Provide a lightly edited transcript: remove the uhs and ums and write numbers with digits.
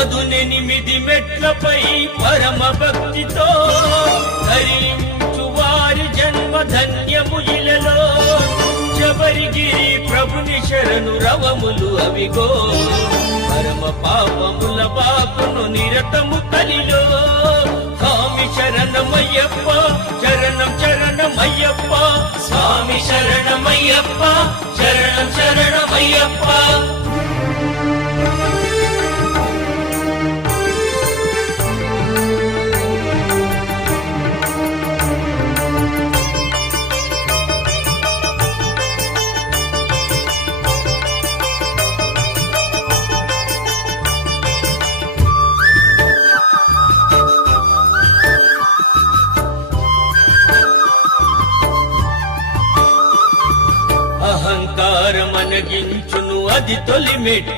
పదునెనిమిది మెట్లపై పరమ భక్తితో ధరించు వారి జన్మ ధన్యము ఇలలో. శబరిగిరి ప్రభుని శరణు రవములు అవిగో, పరమ పాపముల బాపును నిరతము కలిలో. స్వామి శరణమయ్యప్ప, శరణం శరణమయ్యప్ప, స్వామి శరణమయ్యప్ప, శరణం శరణమయ్యప్ప. అహంకారమనగించును అది తొలి మెట్టు,